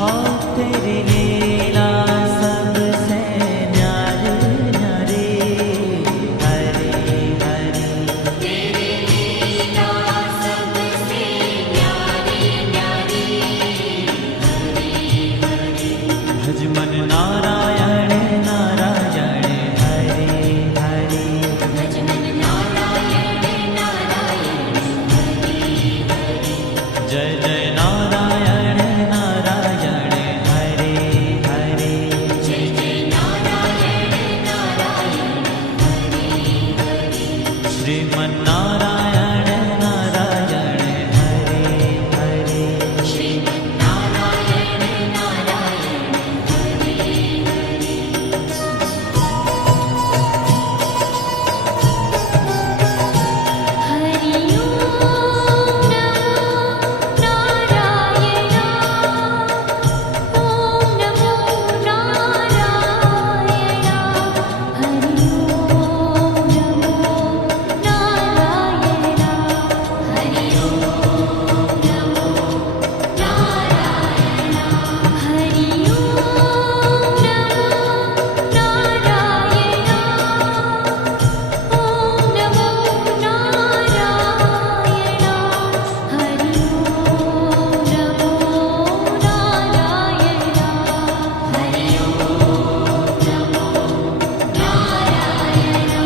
हो तेरी लीला सबसे न्यारी न्यारी। हरे हरे तेरी लीला सबसे न्यारी न्यारी। हरे हरे भज मन नारायण नारायण हरे हरे। भज मन नारायण नारायण हरे हरे। जय जय नारायण नारायण हरे हरे। जय जय नारायण नारायण हरे हरे। श्रीमन्नारायण नारायण हरे हरे। श्रीमन्नारायण नारायण हरे हरे। हरि ओम नमो नारायण। ओम नमो नारायण। हरि ओम नमो नारायण। हरि ओम नमो नारायण। हरि ओम नमो नारायण। ओम नमो नारायण। हरि ओम नमो नारायण। हरि ओम नमो नारायण।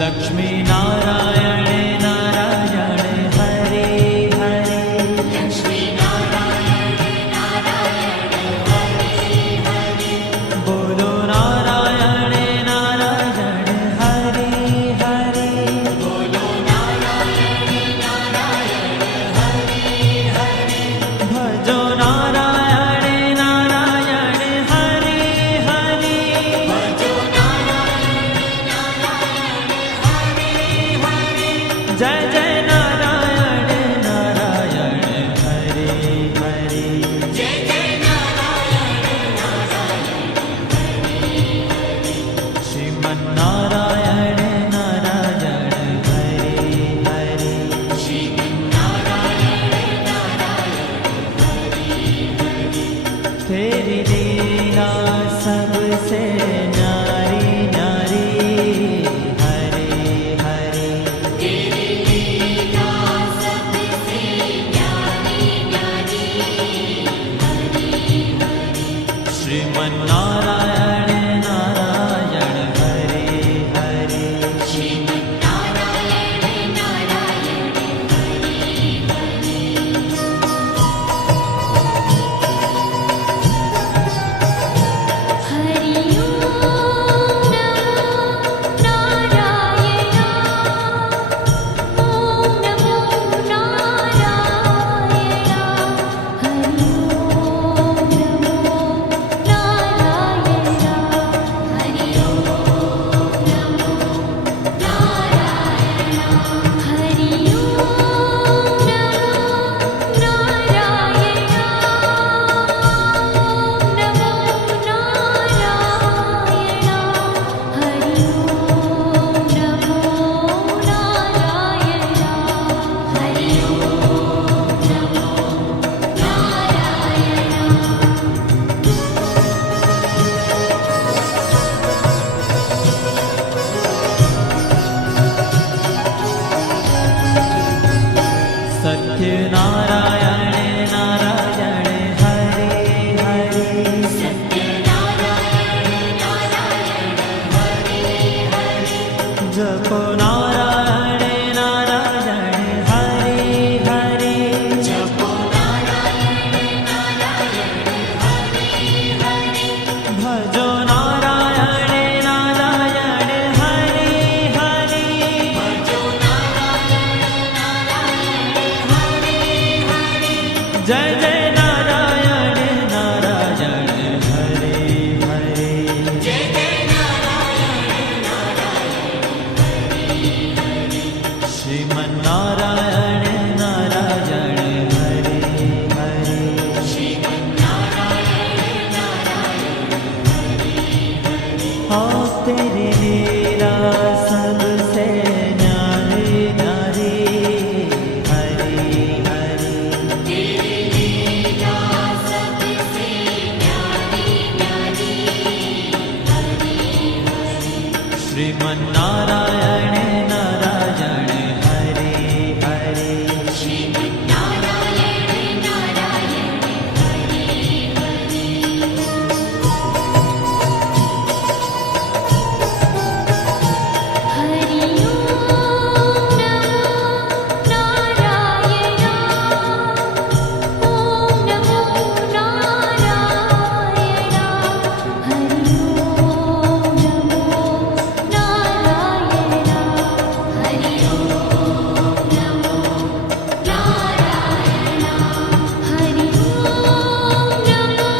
लक्ष्मी नारायण नारायण हरे हरे। लक्ष्मी नारायण नारायण हरे हरे। बोलो नारायण नारायण हरे हरे। बोलो नारायण नारायण हरे हरे। भजो नारायण नारायण हरे हरे। भजो नारायण नारायण हरे हरे। जय जय नारायण नारायण हरे हरे। जय जय नारायण नारायण हरे हरे। श्रीमन्नारायण नारायण हरे हरे। श्रीमन्नारायण नारायण हरे हरे। तेरी लीला सबसे न्यारी न्यारी। हरे हरे तेरी लीला सबसे न्यारी न्यारी। हरे हरे श्रीमन्नारायण नारायण हरे हरे। श्रीमन्नारायण नारायण हरे हरे। हरि ओम नमो नारायण। ओम नमो नारायण। हरि ओम नमो नारायण। हो तेरी लीला सबसे न्यारी न्यारी हरि हरि तेरी लीला सबसे न्यारी न्यारी हरि हरि श्रीमन्नारायण नारायण हरि हरि श्रीमन्नारायण नारायण हरि हरि हरि ओम नमो नारायण ओम नमो नारायण हरि ओम नमो नारायण हरि ओम नमो नारायण हरि ओम नमो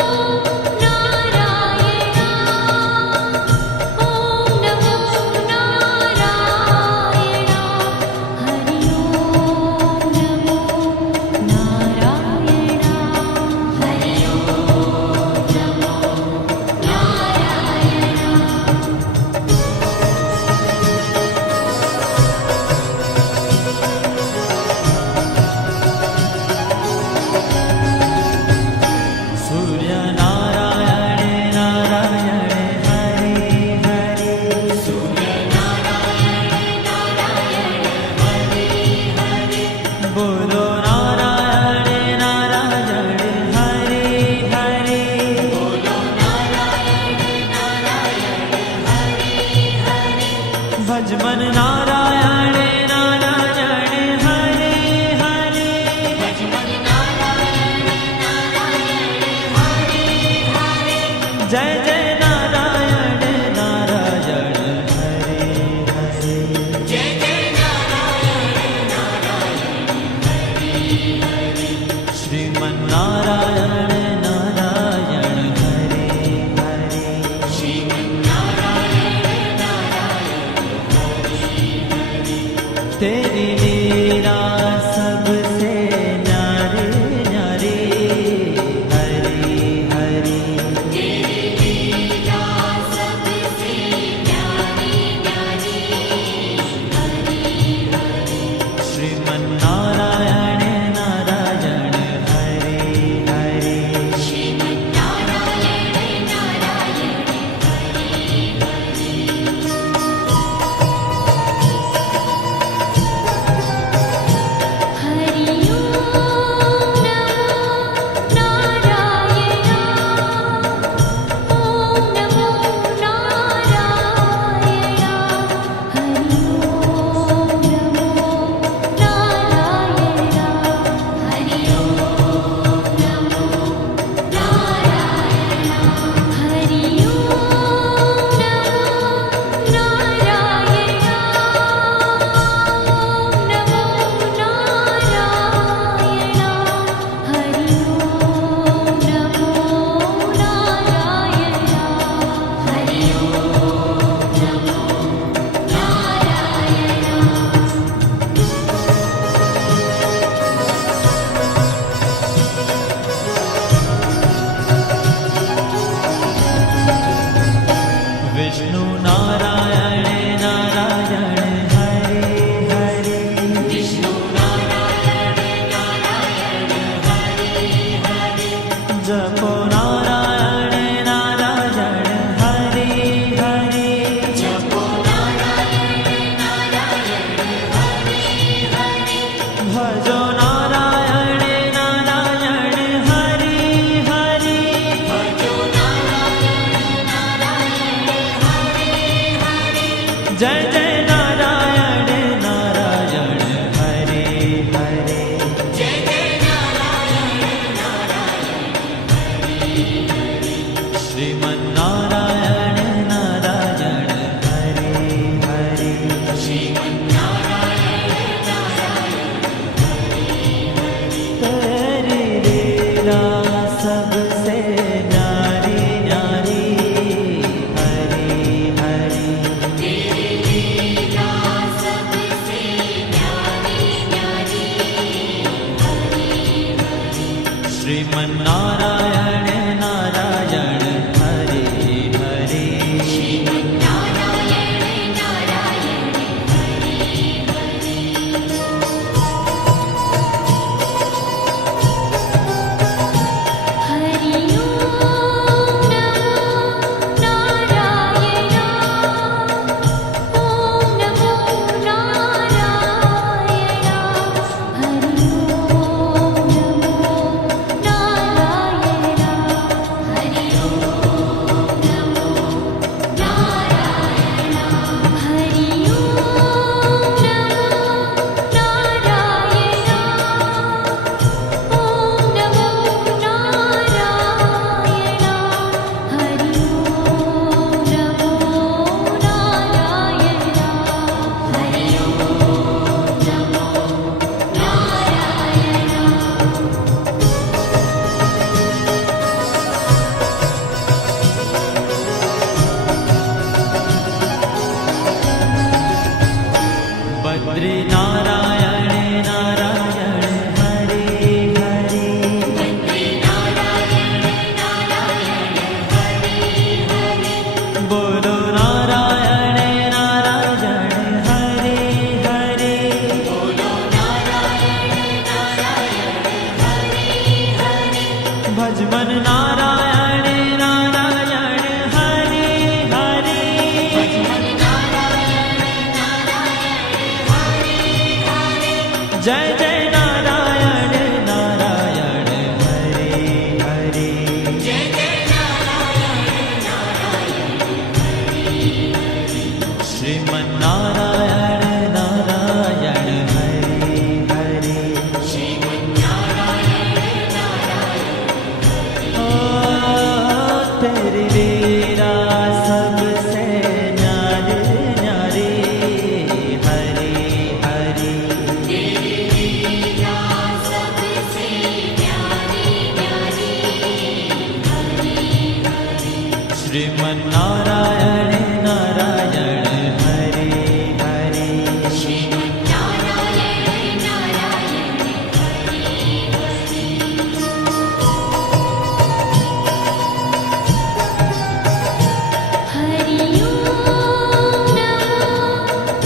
नारायण ओम नमो नारायण हरि ओम नमो नारायण हरि ओम नमो नारायण सूर्य नारायण नारायण हरि हरि सूर्य नारायण नारायण हरि हरि बोलो नारायण नारायण हरि हरि बोलो नारायण नारायण हरि हरि भजमन नारायण नारायण हरि हरि भजमन नारायण नारायण हरि हरि जय जय नारायण नारायण हरि हरि जय जय नारायण नारायण हरि हरि श्रीमन्नारायण नारायण हरि हरि श्रीमन्नारायण नारायण तेरी लीला सबसे न्यारी न्यारी हरि हरि तेरी लीला सबसे न्यारी न्यारी हरि हरि श्रीमन्नारायण नारायण हरि हरि श्रीमन्नारायण नारायण हरि हरि हरि ओम नमो नारायण ओम नमो नारायण हरि ओम नमो नारायण हरि ओम नमो नारायण हरि ओम नमो नारायण ओम नमो नारायण हरि ओम नमो नारायण हरि ओम नमो नारायण विष्णु नारायण नारायण हरि हरि विष्णु नारायण नारायण हरि हरि जपो नारायण नारायण हरि हरि जपो नारायण नारायण हरि हरि भजो नारायण नारायण हरि हरि भजो नारायण नारायण हरि हरि जय जय नारायण नारायण हरि हरि जय जय नारायण नारायण हरि हरि श्रीमन्नारायण नारायण हरि हरि श्रीमन्नारायण नारायण तेरी लीला सबसे न्यारी न्यारी हरि हरि तेरी लीला सबसे न्यारी न्यारी हरि हरि श्रीमन्नारायण नारायण हरि श्रीमन्नारायण नारायण हरे हरे श्रीमन्नारायण नारायण हरे हरे हरि ओम नमो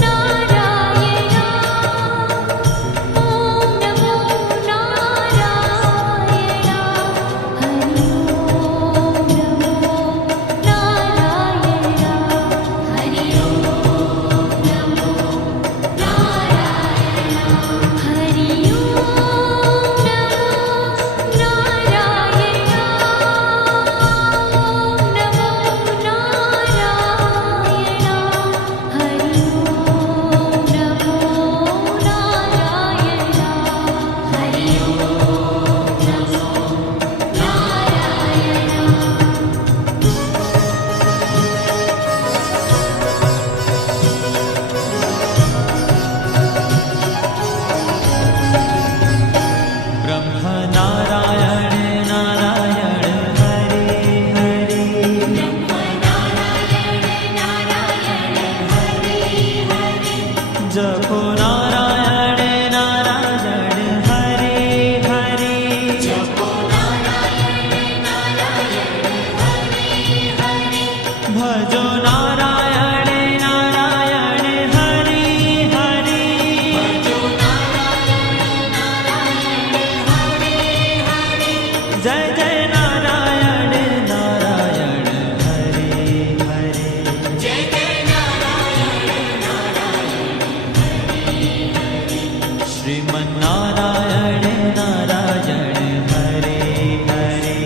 नारायण ओम नमो नारायण हरि ओम नमो नारायण हरि ओम नमो नारायण हरि ओम नमो नारायण ओम नमो नारायण हरि ओम नमो नारायण हरि ओम नमो नारायण ब्रह्म नारायण नारायण हरे हरे नारायण नारायण हरि हरि जपो नारायण नारायण हरे हरे जपो नारायण नारायण हरि हरि भजो नारायण नारायण हरे हरे जो नारायण नारायण हरि हरि जय जय नारायण नारायण हरे हरे जय जय नारायण नारायण श्रीमन्नारायण नारायण हरे हरे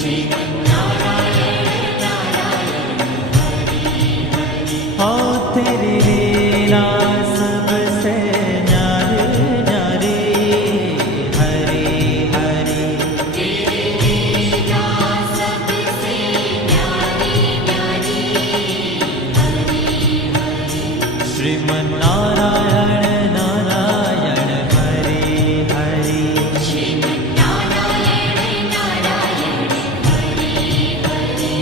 श्रीमन्नारायण नारायण हो तेरी लीला सबसे न्यारी न्यारी हरे हरे तेरी लीला सबसे न्यारी न्यारी हरि हरि श्रीमन्नारायण नारायण हरे हरे श्रीमन्नारायण नारायण हरि हरि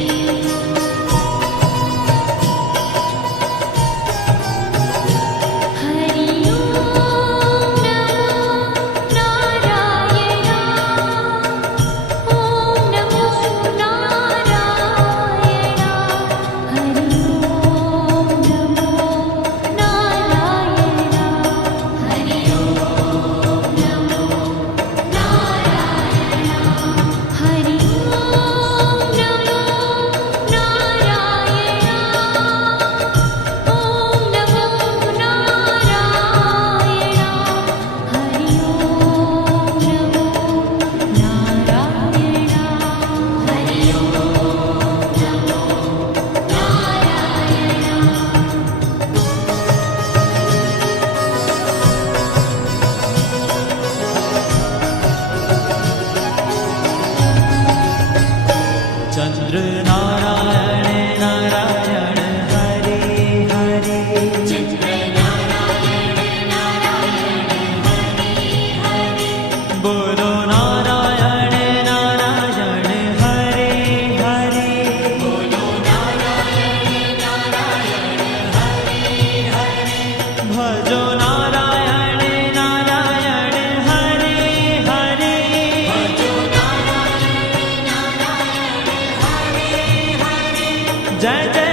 हरि ओम नमो नारायण ओम नमो नारायण हरि ओम नमो नारायण हरि ओम नमो नारायण हरि ओम नमो नारायण ओम नमो नारायण हरि ओम नमो नारायण हरि ओम नमो नारायण चंद्र नारायण नारायण हरे हरे चंद्र नारायण नारायण हरि हरि बोलो नारायण नारायण हरे हरे बोलो नारायण नारायण हरि हरि भजो नारायण नारायण हरे हरे जो नारायण नारायण हरि हरि जय जय